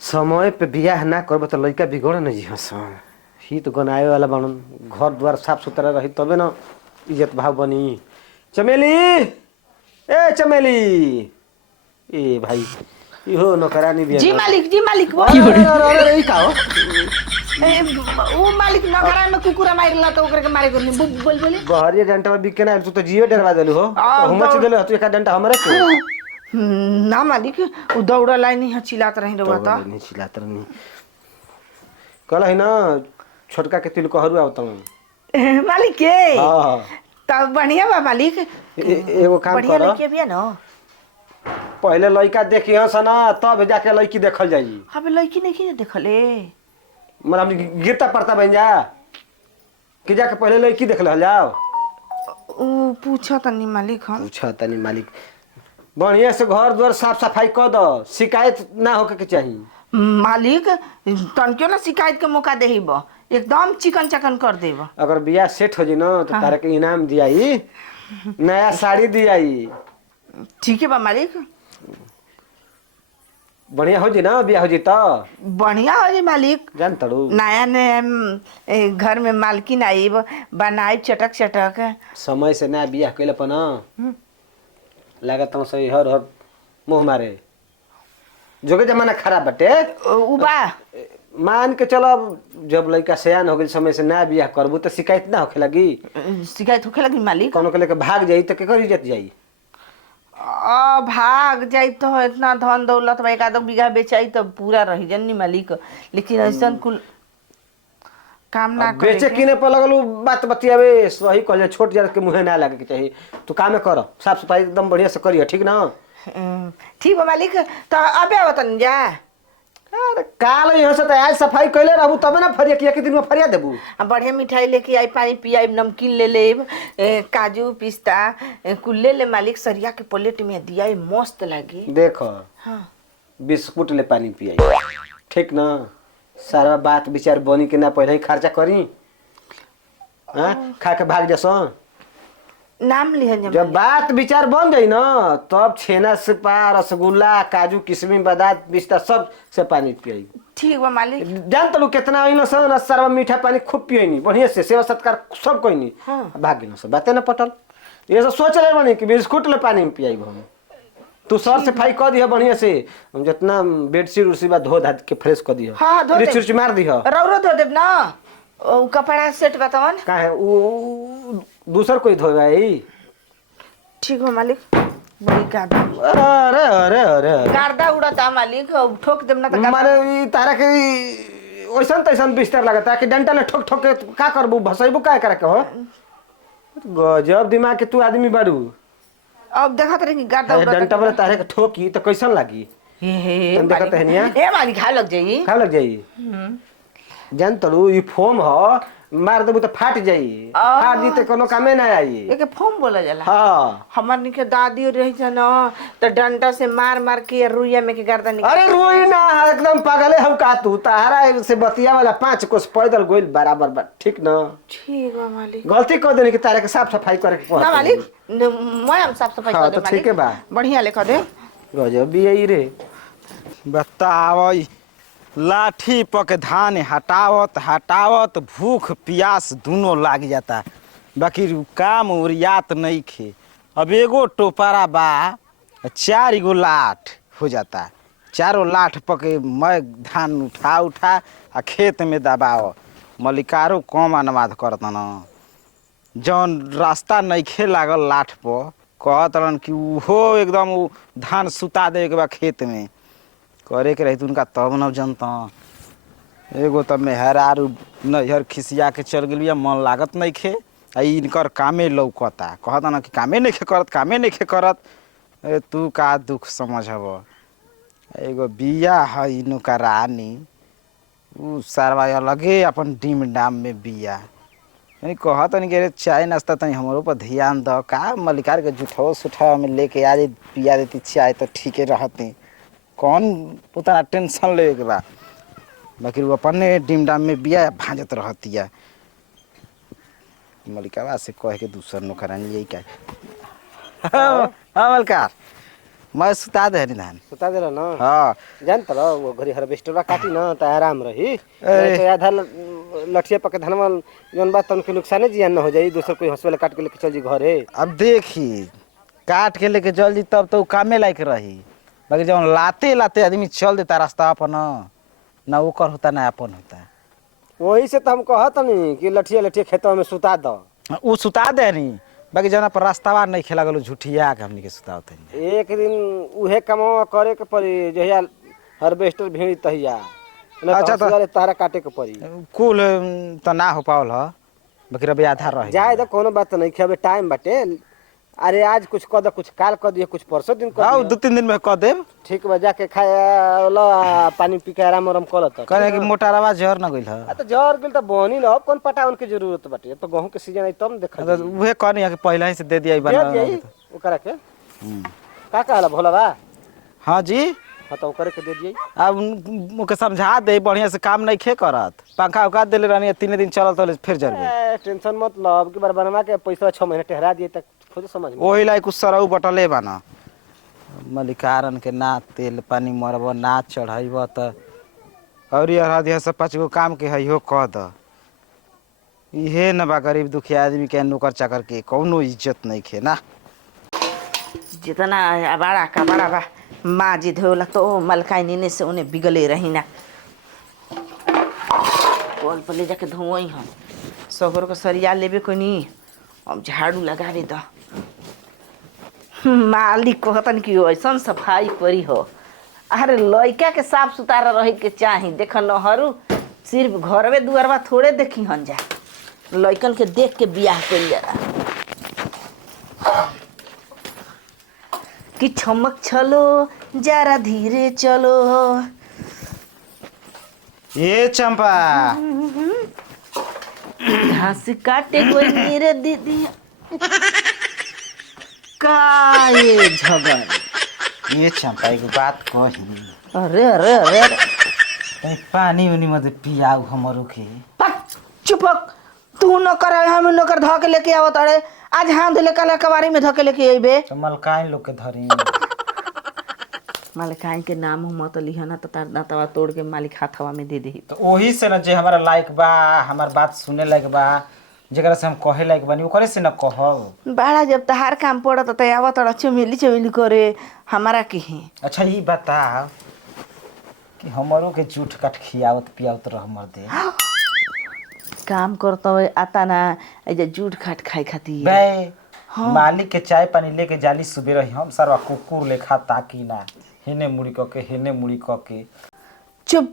समय पे बियाह ना करब तो लड़का बिगड़ न जी सन। ही तो गनाए वाला बनन। घर द्वार साफ सुथरा रही तबे न इज्जत भाव बनी। चमेली, ए चमेली, ए भाई इहो नौकरानी बिया जी न। मालिक, जी मालिक, अरे बोल। अरे अरे अरे ई का हो? वो मालिक नगरा में कुकुरा मारला तो ओकरे के मारे को नहीं बोल बोले। बहरिया डंटा में बिके ना तू तो जियो डरवा देलू हो। तो अब हुमच देले तू एक डंटा हमरे को। ना मालिक, वो दौड़ा लाइन ही चिल्लात रही रहुआ तो तो। नहीं चिल्लात रहनी। कल है ना छोटका के तिल कहरु आवत हूं। मालिक के हां तब बढ़िया बा मालिक। एगो काम बढ़िया कर। लड़की भी है ना। पहले लड़का देखियो सना तब जाके लड़की देखल जाई। अबे लड़की नहीं देखले। मतलब गिरता पड़ता बन जा कि जाके पहले लड़की देख ल जाओ। ओ पूछा तनी मालिक हम। पूछा तनी मालिक बढ़िया से घर द्वार साफ सफाई कर दो। शिकायत ना होके के चाहिए। मालिक तनक्यो ना शिकायत के मौका देहिब। एकदम चिकन चकन कर देब। अगर बियाह सेट हो जी ना तो तारा के इनाम दियाई, नया साड़ी दियाई। ठीक है बा मालिक। बढ़िया हो जी ना बियाह हो जी तो बढ़िया हो जी मालिक। जान तड़ू नया नया घर में मालकिन आई बनाई चटक चटक। समय से ना बियाह कैले पन लागत हम सही हर हर मुंह मारे। जोगे जमाना खराब बटे। उबा मान के चलो जब लड़का सयान हो गई समय से ना बियाह करबू तो शिकायत ना होखे लगी। शिकायत होखे लगी मालिक। कोनो के लेके भाग जाई तो केकर इज्जत जाई। भाग जाई तो इतना धन दौलत बा एक आध बीघा बेचाई तो पूरा रही जन्नी मालिक। लेकिन ऐसा कुल काम ना करे बेचे किने पर लगलू बात बतियावे सही कहले छोट जात के मुंहे ना लागे के चाहिए। तू काम कर साफ सफाई एकदम बढ़िया से करियो ठीक ना। ठीक बा मालिक। तो अबे आवतन जा। अरे काल यहाँ से तो आज सफाई कैले रहू तबे ना फरिया किया के दिन में फरिया देबू। बढ़िया मिठाई लेके आई पानी पियाई नमकीन ले लेब काजू पिस्ता कुल ले ले मालिक सरिया के प्लेट में दिया मस्त लगी। देखो हाँ बिस्कुट ले पानी पियाई ठीक ना। सारा बात विचार बनी के ना पहले ही खर्चा करी। हाँ खा के भाग जसो। नाम लिहन जब बात विचार बन गई ना तब छेना से पार रसगुल्ला काजू किशमिश बादाम पिस्ता सब से पानी पियाई। ठीक बा मालिक। जान तलू कितना अइलो सन सारा मीठा पानी खूब पियनी बढ़िया से सेवा सत्कार सब कोई हाँ। भाग गेलो सब बातें ना पटल। ये सब सोच रहे बनी कि बिस्कुट ले पानी में पियाई हम। तू सर सफाई कर दिया बढ़िया से जितना बेडशीट उसी बा धो धा के फ्रेश कर दिया। हाँ धो दे। चिरचिर मार दिया। रौरो धो देब ना। ओ कपड़ा सेट बतावन। का है वो दूसर कोई धोए भाई। ठीक बा मालिक। बड़ी गादा अरे अरे अरे गार्दा उड़ता मालिक ठोक देब ना तो मारे तारा के ओइसन तैसन बिस्तर लगता कि डंटा ने ठोक ठोक के का करबू भसैबू का करे के हो। गजब दिमाग के तू आदमी बाड़ू। अब देखत रही गार्दा उड़ता डंटा वाला तारे के ठोकी तो कैसन लागी। हे तुम देखत है निया ए मालिक खा लग जाई। का लग जाई। जान तलू ई फोम ह मार देबू तो फाट जाई। फाट दी तो कोनो कामे ना आई। एके फोम बोला जाला। हां हमर निके दादी रही छ न तो डंडा से मार मार के रुइया में के गर्दन निकाल। अरे रोई ना एकदम पागले हम का तू तारा से बतिया वाला 5 कोस पैदल गोइल बराबर बा ठीक ना। ठीक बा मालिक। गलती कर देनी कि तारा के साफ सफाई करे के ना मालिक मैं हम साफ सफाई कर दे तो ठीक है बा। बढ़िया ले कर दे। गजब भी आई रे। बताओ लाठी पक धान हटावत हटावत भूख प्यास दोनों लाग जाता बाकी काम उरियात नहीं खे। अब एगो टोपरा बा 4 गो लाठ हो जाता। चारों लाठ पके मैं धान उठा उठा आ खेत में दबाओ। मलिकारो कम अनुवाद करता न जौन रास्ता नहीं खे लागल लाठ पर कहतरन कि उहो एकदम धान सुता दे के बा खेत में करे के रही उनका तब न जनता। एगो तब मेहरारू नैहर खिसिया के चल गेलिया मन लागत नहीं खे आ इनकर कामे लौकता कहता न कि कामे नहीं खे करत कामे नहीं खे करत। अरे तू का दुख समझब। एगो बिया है इनका रानी उ सारवा अलगे अपन डिम डाम में बिया यानी कहत नहीं कि चाय नाश्ता तनी हमरो पर ध्यान द का मलिकार के जुठो सुठा में लेके आ पिया देती चाय तो ठीके रहती। कौन उतना टेंशन ले के बा बाकी वो अपने डिमडाम में बिया भाजत रहतिया। मलिकावा से कह के दूसर नौकरानी यही क्या। हाँ मलकार मैं सुता दे धान। सुता देला ना। हाँ जान तर वो घरी हार्वेस्टरवा काटी ना त आराम रही। अरे। तो आधा लठिया पके धनवा जौन बात तन के नुकसाने जियान न हो जाई, दूसर कोई हंसवेला काट के लेके चल जी घरे। अब देखी काट के लेके चल जी तब तो कामे लायक रही, बाकी जब लाते लाते आदमी चल देता रास्ता अपन ना ओकर होता ना अपन होता। वही से तो हम कहत नहीं कि लठिया लठिया खेतवा में सुता दो। उ सुता दे नहीं, बाकी जना पर रास्तावा नहीं खेला गलो झूठिया के हमनी के सुतावत है। एक दिन उहे कमावा करे के पड़ी जहिया हार्वेस्टर भीड़ तहिया। अच्छा तो तारा काटे के पड़ी। कुल तो ना हो पावल ह, बाकी रबे आधा रह जाए तो कोनो बात नहीं, खेबे टाइम बाटे। अरे आज कुछ कर दो, कुछ काल कर दिए, कुछ परसों दिन कर हाँ दिए। 2-3 दिन में कह देब। ठीक बा, जाके खाया ला पानी पी के आराम आराम कर त। कहले कि मोटारवा जहर न गइल ह। तो जर गेल त बनी न, अब कौन पटावन के जरूरत बाटे। तो गेहूं के सीजन आई तब न देखा तो उहे कहनी है कि पहले ही से दे दिया दे बना। दिए ओकरा के। का कहला भोला बा? हाँ जी। हाँ तो ओकरे के दे दिए। अब मुके समझा दे बढ़िया से काम नहीं खे करत, पंखा उका देले रहनी 3 दिन चलल तो फिर जरबे। टेंशन मत लो, अब की बार बनवा के पैसा 6 महीने ठहरा दिए तक खुद समझ में। ओही लायक सरऊ बटले बना मलिकारन के ना तेल पानी मरब ना चढ़ाइब त और अराधिया सब 5 गो काम के हइयो कह द। इहे न बा गरीब दुखिया आदमी के नौकर चाकर के कौनो इज्जत नहीं खे ना। जितना बड़ा का बड़ा बा माँ जी धोला तो मलकाई नीने से उन्हें बिगले रही ना। कॉल पर ले जाके धोई हम सगरो को सरिया लेबे को नहीं, अब झाड़ू लगावे द। मालिक कहतन कि ऐसा सफाई करी हो। अरे लड़का के साफ सुथरा रहे के चाही। देख नहरू सिर्फ घरवे दुआरवा थोड़े देखी हन जा, लड़कन के देख के बियाह कइल जाला। कि छमक चलो जरा धीरे चलो। ये चंपा घास काटे कोई मेरे दीदी का ये झगड़। ये चंपा एक बात कही। अरे अरे अरे अरे तनी पानी उनी मत पियाऊ हमरो के। चुपक, तू न कर हम न कर धो के लेके आवत। अरे आज हाथ धोले कल कबारी में धो के लेके अइबे। तो मलकाइन लोग के धरी मालिकाइन के नाम हम मत लिहना तो तार दांतवा तोड़ के मालिक हाथवा में दे देही। तो ओही से न जे हमारा लायक बा, हमार बात सुने लायक बा, जेकरा से हम कहे लायक बानी ओकरे से न कहब। बड़ा जब तहार काम पड़त त आवत चमेली चमेली करे हमारा के ही। अच्छा ये बता कि हमरो के जूठ काट खियावत पियावत रह मर दे। काम करता है आता ना ऐजा जूठ खाट खाए खातिर। बे मालिक के चाय पानी लेके जाली सुबह रही हम सरवा कुकुर लेखा ताकी ना हेने मुड़ी क के हेने मुड़ी क के। चुप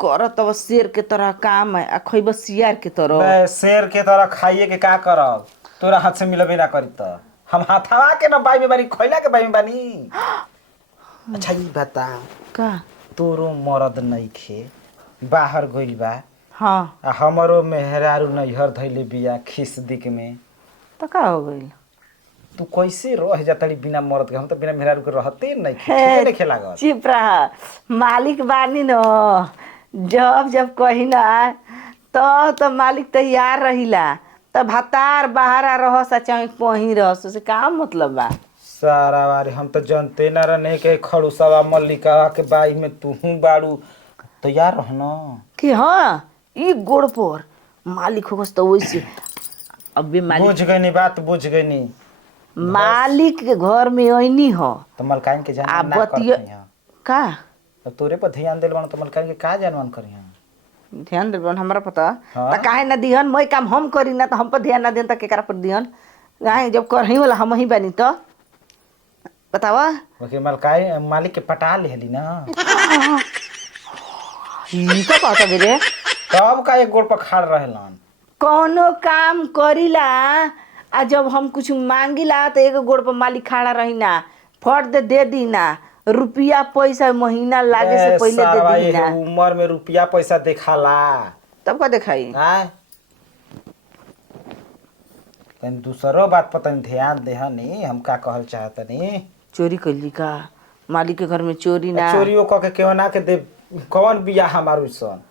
कर तब शेर के तरह काम है, आ खइब सियार के तरह। बे शेर के तरह खाइए के का करब, तोरा हाथ से मिलबे ना करी त हम हाथवा के ना बाई में बानी खइला के बाई में बानी। अच्छा ये बता का तोरो मरद नहीं खे बाहर गइल बा, हाँ आ हमरो मेहरारू नैहर धैले बिया खिस दिक में, तो का हो गइल? तू कैसे रह जातड़ी बिना मरद के? हम तो बिना मेहरारू के रहते नहीं खे नहीं खेला। चुप रहा, मालिक बानी न। जब जब कही ना तो मालिक तैयार रहिला, तब हतार बहारा रहस चाहे कहीं रहस, उसे का मतलब बा? सारा बारे हम तो जानते ना रहने के खड़ूसवा मल्लिका के बाई में तू बाड़ू तैयार रह न कि हाँ ई गोड़ पर मालिक होगस तो वैसे। अबे मालिक बुझ गई बात, बुझ गई। मालिक के घर में ऐनी हो तो मलकाइन के आ जान ना बतिया करती हैं। का अब तोरे पर ध्यान देल बन तो मलकाइन के का जानवन करी हैं? ध्यान देबन हमरा पता। हाँ? त काहे ना दिहन, मैं काम हम करी ना तो हम पर ध्यान ना देन त केकरा पर दिहन? काहे जब करही वाला हम ही बानी तो बतावा। ओके मलकाइन मालिक के पटा लेली ना, ई का कहता बे रे? तब का एक गोड़ पर खाड़ रहेलन। कोनो काम करीला आ जब हम कुछ मांगिला तो एक गोड़ पर मालिक खड़ा रही ना, फट दे दी ना, रुपया पैसा महीना लागे से पहले दे दी ना। उम्र में रुपया पैसा देखाला तब का दिखाई? आय तनी दूसरो बात पर तनी ध्यान देहनी हम का कहल चाहतनी। चोरी कैली का? मालिक के घर में चोरी ना चोरियो क के केवना के दे कौन बिया हमारू सन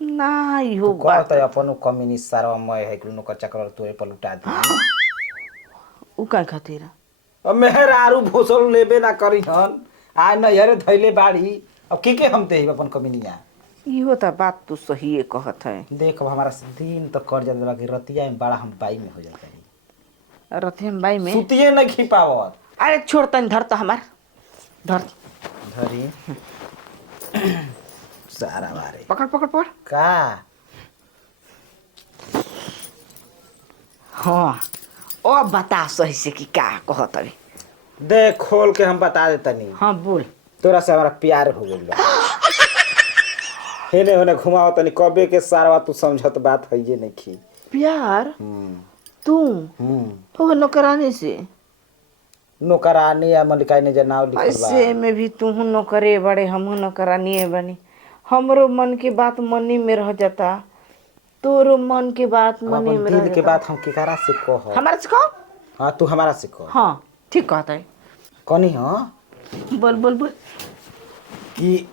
ना इहो बात। कहता अपनो कमीनी सारा मय है कि नौकर चाकर तोरे पर लुटा दी। उ का खातिर? अब मेहरारू भोसल लेबे ना करी हन आ नैहरे धैले बाड़ी अब के हम ते अपन कमिनिया इहो तो बात तू सही कहत है। देख अब हमारा दिन तो कर जाता बाकी रतिया में बड़ा हम बाई में हो जाता है रथियम बाई में सुतिए नहीं खी पावत। अरे छोड़ तनी धर तो हमार धर धरी सारा बारे पकड़ पकड़ पकड़। का हाँ ओ बता सही से कि का कहत अभी। देख खोल के हम बता देता नहीं हाँ बोल। तोरा से हमारा प्यार हो गइल बा हेने होने घुमाओ तनी कबे के सारा तू समझत बात है ये नहीं खी प्यार तू हो नौकरानी से नौकरानी या मलिकाई ने जनाव लिखल बा ऐसे में भी तू नौकरे बड़े हम नौकरानी बनी। हमरो मन के बात मनी में रह जाता तोरो मन के बात मनी में रह दिल के जाता। बात हम केकरा से कह हमारा से कहो। हां तू हमारा से कह हाँ ठीक कहता है। कनी हां बोल बोल बोल। कि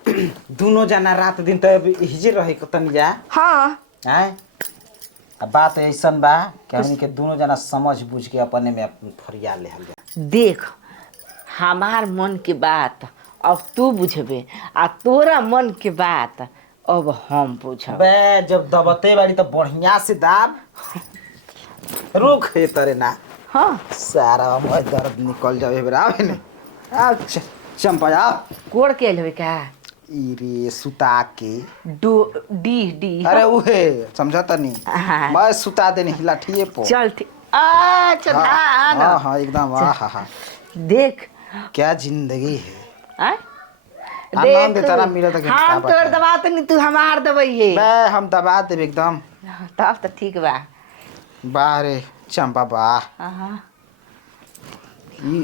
दोनों जना रात दिन तो हिजे रहे तनी जा हाँ हैं अब बात ऐसन बा कि हमनी के दोनों जना समझ बुझ के अपने में फरिया लेहल जा। देख हमार मन के बात अब तू बुझबे आ तोरा मन के बात अब हम बुझब। बे जब दबते बाड़ी तो बढ़िया से दाब रुक हे तरे ना हाँ सारा मोर दर्द निकल जावे बेरा आवे ने अच्छा चंपा जा कोड़ के लेवे का ई रे सुता के डू डी डी अरे उहे समझता नहीं हाँ। मैं सुता देने लाठिए पो चल ठीक अच्छा हाँ ना हाँ हाँ एकदम वाह हा हा देख क्या जिंदगी है आय? आनंद देता ना मिले तो क्या हम बात तोर है। दबा तो नहीं तू हमार दबाई है बे हम दबा देब एकदम तब तो ठीक बा। वाह रे चंपा वाह हाँ ई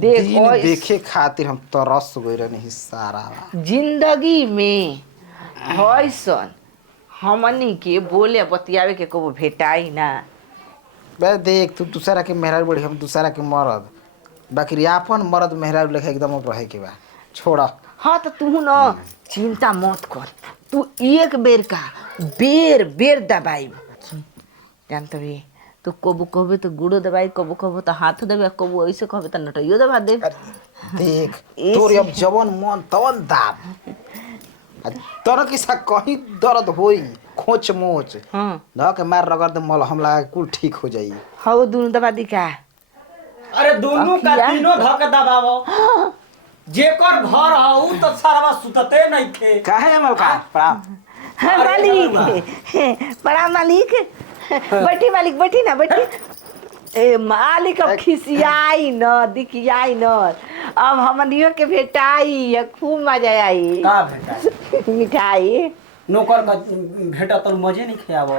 देख, दिन और इस- देखे खातिर हम तरस गए रहे सारा जिंदगी में हॉइसन हमनी के बोले बतियावे के को भेटाई ना। बे देख तू दूसरा के मेहरारू बड़ी हम दूसरा के मरद बाकी अपन मरद मेहरारू लेखा एकदम अब रहे के बा छोड़ा हाँ तो तू न चिंता मत कर तू एक बेर का बेर बेर दबाई जानत भी तू कबू कहबे तो गुड़ो दबाई कबू कहबो तो हाथ देबे कबू ऐसे कहबे तो नटइयो दबा दे। देख ऐसे- तोर अब जवन मन तवन दाब तर किसा कहीं दर्द होई खोच मोच हाँ ध के मार रगड़ दे मलहम लगा के कुल ठीक हो जाई। हौ दुनु दबा दी का। अरे दोनों का अखिया? तीनों धक दबावो जेकर घर ह उ तो सारा सुतते नहीं थे। काहे मलका प्रणाम हाँ, मालिक प्रणाम मालिक बैठी मालिक बैठी ना बैठी। ए मालिक अब खिसियाई न दिखियाई न अब हमनियो के भेटाई है खूब मजा आई का भेटा मिठाई। नौकर का भेटा तो मजे नहीं खियावो।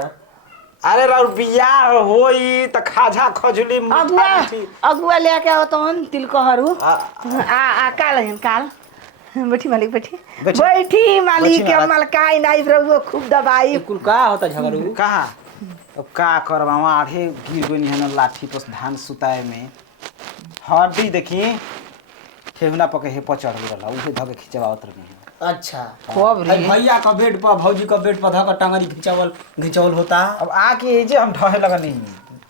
अरे राउर बियाह होई त खाजा खजुली अगुआ अगुआ लेके आओ तो तिलकहरू आ- आ काल है काल बैठी मालिक बैठी बैठी। बैठी मालिक बैठी महाराज। मलकाई नाई प्रभु खूब दबाई। कुल का होता झगड़ू कहाँ अब का करब वहाँ आधे गिर गई है लाठी पर धान सुताए में हड्डी देखी ठेहुना पके हे पचड़ गल उहे धके खिंचवावत रही अच्छा खूब रे। अरे भैया का बेड पर भौजी का बेड पर धक टांगरी घिंचावल होता। अब आके जे हम ढहे लगनी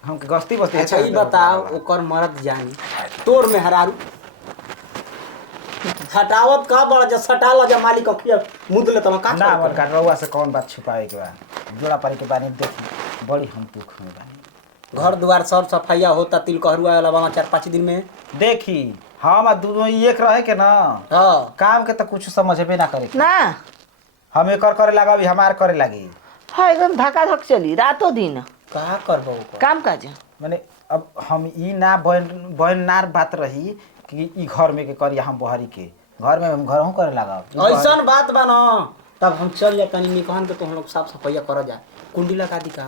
हमके गस्ती बस्ती अच्छा ये बताओ ओकर मरद जानी तोर में हरारू हटावत का बड़ा जब सटाला जब मालिक अखिया मुद ले तब का ना हमर का रउआ से कौन बात छुपाए के बा जोड़ा पारी के बानी देखी बड़ी हम दुख में बानी घर द्वार सब सफाइया होता तिल कहरुआ वाला वहाँ 4-5 दिन में। देखी हम आ दोनों एक रहे के ना हाँ काम के तो कुछ समझबे ना करे ना हम एकर करे लगा अभी हमार करे लगी हाँ एकदम धक्का धक चली रातों दिन का करबो ओकर? काम काज। माने अब हम ई ना बहन नार बात रही कि ई घर में के करी हम बहरी के घर में हम घरहू करे लगा ऐसन बात बा न तब हम चल जा तनी निकहन के तो हम लोग साफ सफाइया कर जा कुंडी लगा दी का।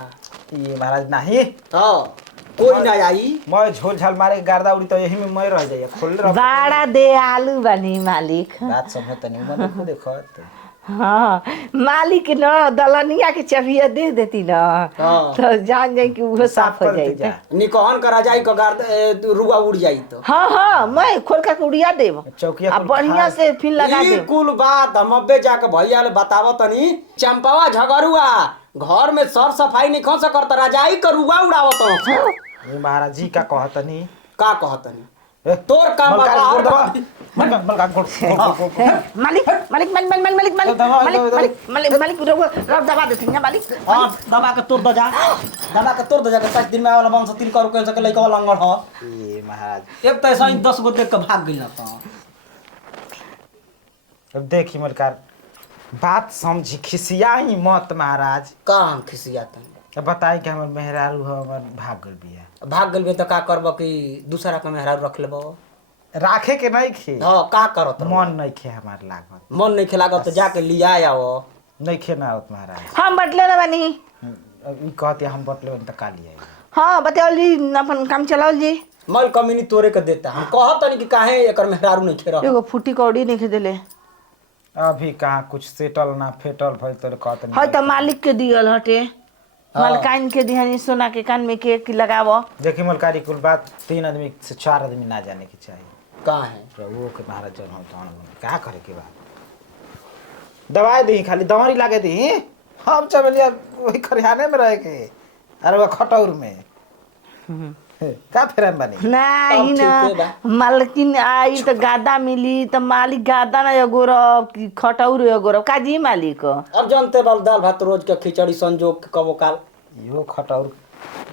ये महाराज नहीं हाँ कोई ना आई मैं झोल झाल मारे के गार्दा उड़ी तो यही में मैं रह जाइए खोल रह बड़ा दयालु बनी मालिक। बात समझ तनी मैं देखो देखो हाँ मालिक न दलनिया के चबिया दे देती न हाँ। तो जान जाए कि वो साफ हो करते जाए। जा निकहन करा जाई का गार्ड रुआ उड़ जाई तो हाँ हाँ मैं खोल कर उड़िया देव चौकिया आ कुल बढ़िया खा- से फिर लगा ई दे। कुल बात हम अब्बे जाके भैया ले बतावो तनी चंपावा झगरुआ घर में सर सफाई निकहन से करता रजाई का रुआ उड़ावत ये महाराज जी का कहतनी का कहतनी तोर काम मलकार बता गोड़ दबा मलकार गोड़ मालिक मालिक मालिक मालिक मालिक मालिक दबा, मालिक दबा, मालिक मालिक मालिक रब दबा देथिन ना मालिक हां दबा के तोड़ द जा दबा के तोड़ द जा के 5 दिन में आवेला बंश 3 करोड़ के सके लइका लंगड़ ह ए महाराज एक तो ऐसा ही 10 गो देख के भाग गइल त अब देखी मलकार बात समझी खिसियाई मत महाराज काम खिसियात अब बताई कि हमर मेहरारू हो हमर भाग गल बिया भाग गइल बे त का करब कि दूसरा के मेहरारू रख लेबो राखे के नहीं खे हां का करत मन नहीं खे हमार लागत मन नहीं खिलागत तो जाके लिया आओ नहीं खे ना होत महाराज हम बटले ना बानी अब ई कहते हम बटले त काली आई हाँ बताओ जी अपन काम चलाओ जी मल कमीनी तोरे के देता हम कहत तनी कि काहे एकर मेहरारू नहीं खेरा एगो फूटी कौड़ी नहीं के देले अभी कहाँ कुछ सेटल ना फेटल भइल तोरे कहत नहीं है तो मालिक के दियल हटे मालकाइन के दिहनी सोना के कान में के लगावो देखी मलकारी कुल बात 3 आदमी से 4 आदमी ना जाने की चाहिए कहाँ है प्रभु के महाराज जन हो तहन का करे के बात दवाई दी खाली दवाई लागे दी हम चबलिया वही खरियाने में रह के अरे वो खटौर में का फेरन बनी नहीं अब ना ठीके बा। मालकिन आई तो गादा मिली तो मालिक गादा ना एगोरब कि खटौर एगोरब काजी मालिक अब जानते बाल दाल भात रोज के खिचड़ी संजोग के कबो काल यो खटौर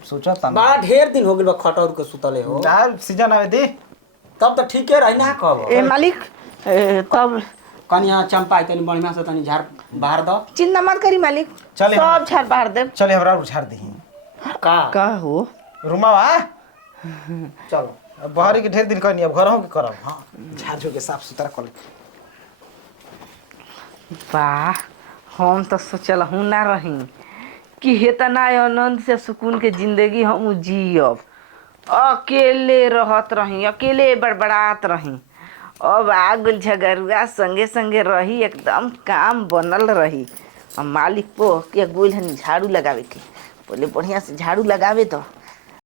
सोचा ता बड़ा ढेर दिन हो गेल बा खटौर के सुतले हो यार सीजन आवे दी तब तो ठीके रही ना कब ए मालिक तब कनिया चंपा आई तनी बढ़िया से तनी झाड़ बाहर दो चिंता मत करी मालिक चले सब छाड़ बाहर दे चले हमरा उछाड़ दी का हो रुमावा चलो अब बहरी के ढेर दिन कहनी अब घरों के करब हां झाझो के साफ सुथरा कर वाह हम तो सोचल हूँ ना रही कि इतना आनंद से सुकून के जिंदगी हम जियब अकेले रहत रही अकेले बड़बड़ात रही अब आगुल झगड़ुआ संगे संगे रही एकदम काम बनल रही और मालिक को के गोल हन झाड़ू लगावे के बोले बढ़िया से झाड़ू लगावे तो